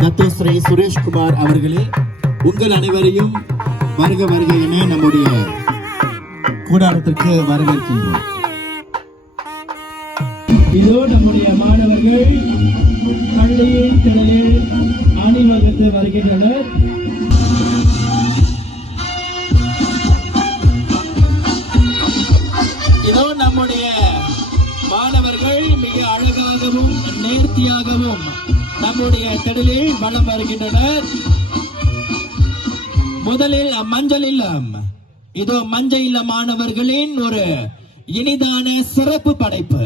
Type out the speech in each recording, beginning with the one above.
Dato Sri Sureshkumar அவர்களே, உங்கள் அனைவரையும் வருக வருக என நம்முடைய கூடாரத்திற்கு வரவேற்கின்றோம். இதோ நம்முடைய மாணவர்கள் பள்ளியின் திடலில் அணிவகுத்து வருகின்றனர். இதோ நம்முடைய மாணவர்கள் மிக அழகாகவும் நேர்த்தியாகவும் நம்முடைய திடலில் வலம் வருகின்றனர். முதலில் மஞ்சள் இல்லம். இதோ மஞ்சள் இல்ல மாணவர்களின் ஒரு இனிதான சிறப்பு படைப்பு.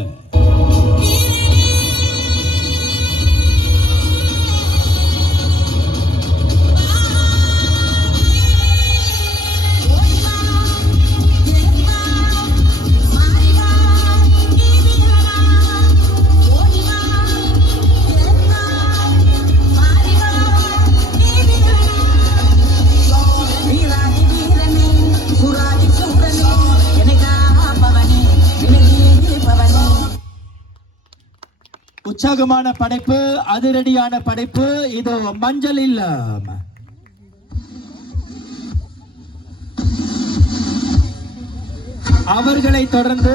உற்சாகமான படைப்பு, அதிரடியான படைப்பு. இதோ மஞ்சள் இல்லம். அவர்களை தொடர்ந்து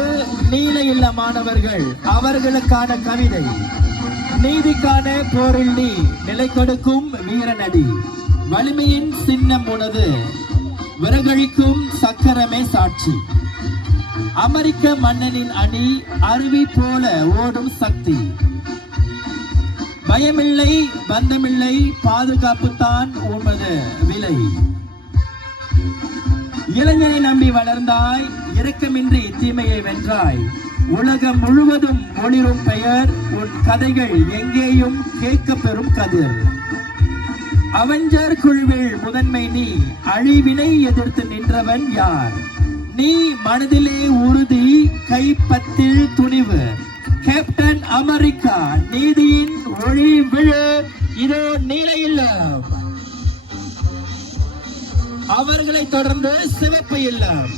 நீல இல்ல மாணவர்கள், அவர்களுக்கான கவிதை. நீதிக்கான போரில் நீ நிலை கொடுக்கும் வீரநடி, வலிமையின் சின்னம் உனது, விறகழிக்கும் சக்கரமே சாட்சி, அமெரிக்க மன்னனின் அணி, அருவி போல ஓடும் சக்தி, பயமில்லை பந்தமில்லை பாதுகாப்பு தான் உமது விலை, இளைஞனை நம்பி வளர்ந்தாய், இரக்கமின்றி தீமையை வென்றாய், உலகம் முழுவதும் ஒளிரும் பெயர், உன் கதைகள் எங்கேயும் கேட்க பெறும் கதிர், அவெஞ்சர் குழுவில் முதன்மை நீ, அழிவினை எதிர்த்து நின்றவன் யார், நீ மனதிலே உறுதி, கைப்பத்தில் துணிவு, கேப்டன் அமெரிக்கா, நீதியின் ஒளி விழு. இதோ நீல இல்லம். அவர்களை தொடர்ந்து சிவப்பு இல்லம்.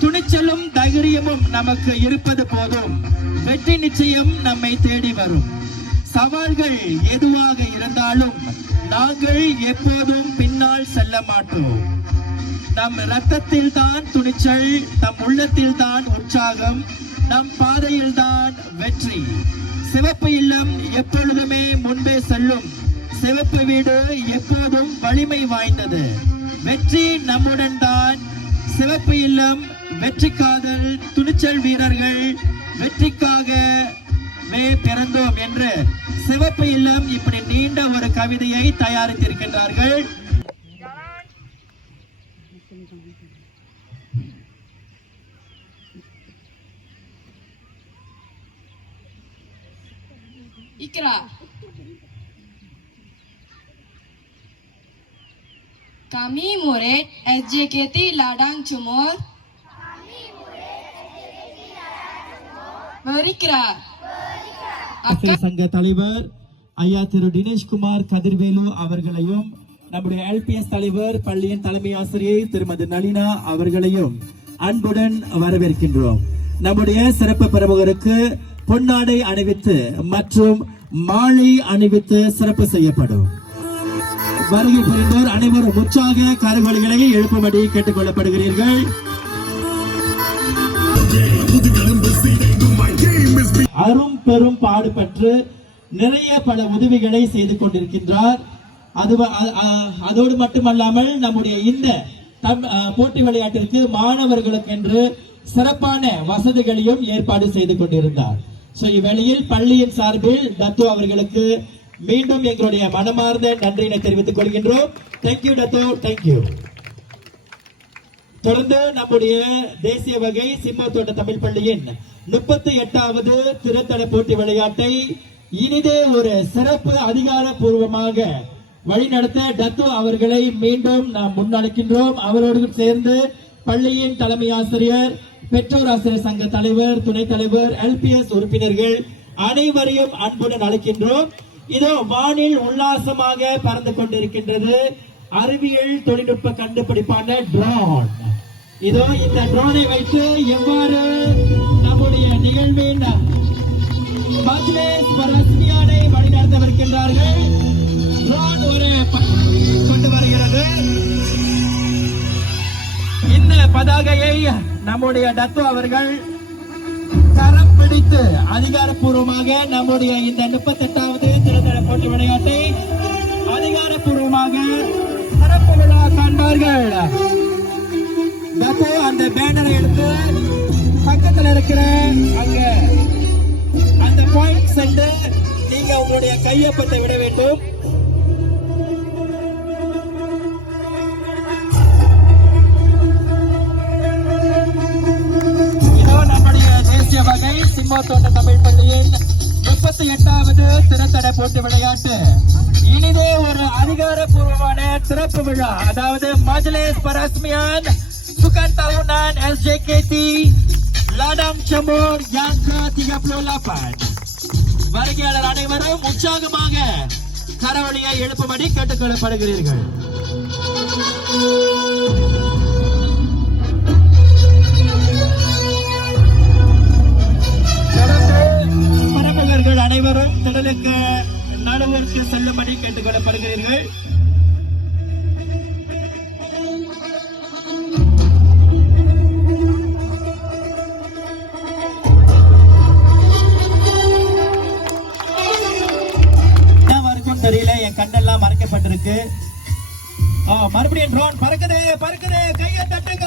துணிச்சலும் தைரியமும் நமக்கு இருப்பது போதும், வெற்றி நிச்சயம் நம்மை தேடி வரும். சவால்கள் எதுவாக இருந்தாலும் நாங்கள் எப்போதும் பின்னால் செல்ல மாட்டோம். நம் ரத்தத்தில் தான் துணிச்சல், நம் உள்ளத்தில் தான் உற்சாகம், நம் பாதையில் தான் வெற்றி. சிவப்பு இல்லம் எப்பொழுதுமே முன்பே செல்லும். சிவப்பு வீடு எப்போதும் வலிமை வாய்ந்தது. வெற்றி நம்முடன் தான். சிவப்பு இல்லம் வெற்றி காதல், துணிச்சல் வீரர்கள், வெற்றிக்காகவே பிறந்தோம் என்று சிவப்பு இல்லம் இப்படி நீண்ட ஒரு கவிதையை தயாரித்திருக்கின்றார்கள். Ikra. Kami murid SJKT Ladang Cumur berikrar. சங்க தலைவர் ஐயா திரு தினேஷ்குமார் கதிர்வேலு அவர்களையும், நம்முடைய LPS தலைவர் பள்ளியின் தலைமை ஆசிரியை திருமதி நளினா அவர்களையும் அன்புடன் வரவேற்கின்றோம். நம்முடைய சிறப்பு பிரமுகருக்கு பொன்னாடை அணிவித்து மற்றும் மாலை அணிவித்து சிறப்பு செய்யப்படும். வருகை புரிந்தோர் அனைவரும் உற்சாக கரவொலிகளை எழுப்பும்படி கேட்டுக் கொள்ளப்படுகிறீர்கள். அரும் பெரும் பாடுபட்டு நிறைய பல உதவிகளை செய்து கொண்டிருக்கின்றார். அதோடு மட்டுமல்லாமல் நம்முடைய இந்த போட்டி விளையாட்டிற்கு மாணவர்களுக்கு என்று சிறப்பான வசதிகளையும் ஏற்பாடு செய்து கொண்டிருந்தார். இவ்வேளையில் பள்ளியின் சார்பில் டத்தோ அவர்களுக்கு மீண்டும் எங்களுடைய மனமார்ந்த நன்றியினை தெரிவித்துக் கொள்கின்றோம். Thank you Dato, thank you. தொடர்ந்து நம்முடைய தேசிய வகை சிம்மத்தோட்ட தமிழ் பள்ளியின் 38வது திருத்தல போட்டி விளையாட்டை இனிதே ஒரு சிறப்பு அதிகாரப்பூர்வமாக வழிநடத்த டத்தோ அவர்களை மீண்டும் நாம் முன்னழைக்கின்றோம். அவரோடு சேர்ந்து பள்ளியின் தலைமை ஆசிரியர், பெற்றோர் ஆசிரியர் சங்க தலைவர், துணைத் தலைவர், LPS உறுப்பினர்கள் அனைவரையும் அன்புடன் அழைக்கின்றோம். இதோ வானில் உல்லாசமாக பறந்து கொண்டிருக்கின்றது அறிவியல் தொழில்நுட்ப கண்டுபிடிப்பான ட்ரோன். இதோ இந்த ட்ரோனை வைத்து எவ்வாறு நம்முடைய நிகழ்வின் வழிநடத்தவிருக்கின்றார்கள். drone ஒரு கொண்டு வருகிறது. இந்த பதாகையை நம்முடைய டத்து அவர்கள் கரம் பிடித்து அதிகாரப்பூர்வமாக நம்முடைய இந்த 38வது திருத்தல போட்டி விளையாட்டை அதிகாரப்பூர்வமாக சிறப்பு விழா காண்பார்கள். டத்து அந்த பேனரை எடுத்து பக்கத்தில் இருக்கிற அங்க அந்த பாயிண்ட் சென்று நீங்க உங்களுடைய கையொப்பத்தை விட வேண்டும். இதோ நம்முடைய தேசிய வகை சிம்மத்தோட்ட தமிழ் பள்ளியின் 38வது திறத்தட போட்டி விளையாட்டு இனிதே ஒரு அதிகாரப்பூர்வமான திறப்பு விழா, அதாவது மஜ்லிஸ் பரஸ்மியான் Sukan Tahunan SJKT Ladang Cemur yang ke-38. வருகையாளர் அனைவரும் உற்சாகமாக கரவொலியை எழுப்பும்படி கேட்டுக்கொள்ளப்படுகிறீர்கள். பரம்பகர்கள் அனைவரும் திடலுக்கு நடுவிற்கு செல்லும்படி கேட்டுக்கொள்ளப்படுகிறீர்கள். தெரியல, என் கண்ணெல்லாம் மறைக்கப்பட்டிருக்கு. மறுபடியும் ட்ரோன் பறக்குது பறக்குது, கையை தட்டுங்க.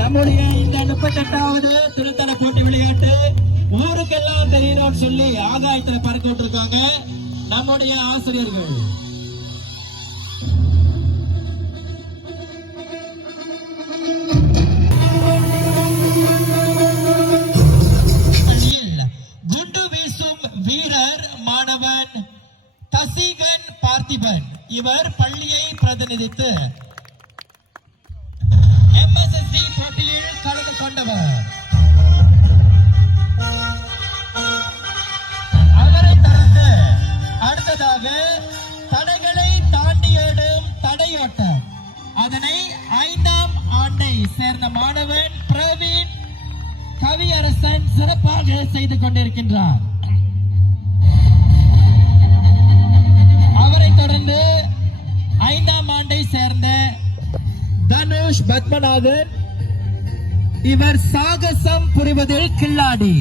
நம்முடைய இந்த 38வது திருத்தல போட்டி விளையாட்டு ஊருக்கெல்லாம் தெரியணும்னு சொல்லி ஆகாயத்துல பறக்க விட்டுருக்காங்க நம்முடைய ஆசிரியர்கள். தசீகன் பார்த்திபன் இவர் பள்ளியை பிரதிநிதித்து MSSD போட்டியில் கலந்து கொண்டவர். அவரை தொடர்ந்து அடுத்ததாக தடைகளை தாண்டியிடும் தடையோட்டம், அதனை 5ஆம் ஆண்டை சேர்ந்த மாணவன் பிரவீன் கவியரசன் சிறப்பாக செய்து கொண்டிருக்கின்றார். அவரை தொடர்ந்து 5ஆம் ஆண்டை சேர்ந்த தனுஷ் பத்மநாதன், இவர் சாகசம் புரிவதில் கில்லாடி.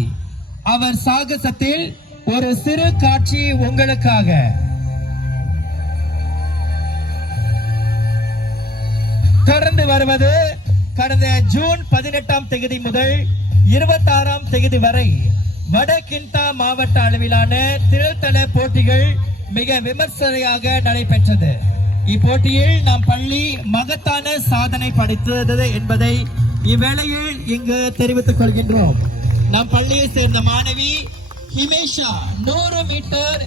அவர் சாகசத்தில் ஒரு சிறு காட்சி உங்களுக்காக. தொடர்ந்து வருவது கடந்த ஜூன் 18ஆம் தேதி முதல் 26ஆம் தேதி வரை வடகிண்டா மாவட்ட அளவிலான திரள்தள போட்டிகள் மிக விமர்சனையாக நடைபெற்றது. இப்போட்டியில் நம் பள்ளி மகத்தான சாதனை படைத்தது என்பதை இவ்வேளையில் இங்கு தெரிவித்துக் கொள்கின்றோம். நம் பள்ளியை சேர்ந்த மாணவி ஹிமேஷா 100 மீட்டர்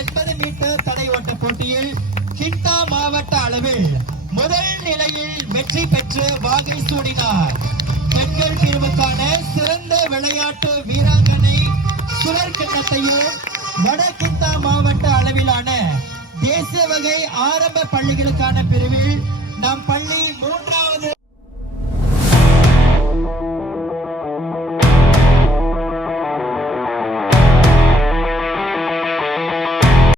80 மீட்டர் தடை ஓட்ட போட்டியில் கிண்டா மாவட்ட அளவில் முதல் நிலையில் வெற்றி பெற்று வாகை சூடினார். பெண்கள் பிரிவுக்கான சிறந்த விளையாட்டு வீராங்கனை சுழற் கிண்ணத்தையும் வடகிண்டா மாவட்ட அளவிலான தேசிய வகை ஆரம்ப பள்ளிகளுக்கான பிரிவில் நம் பள்ளி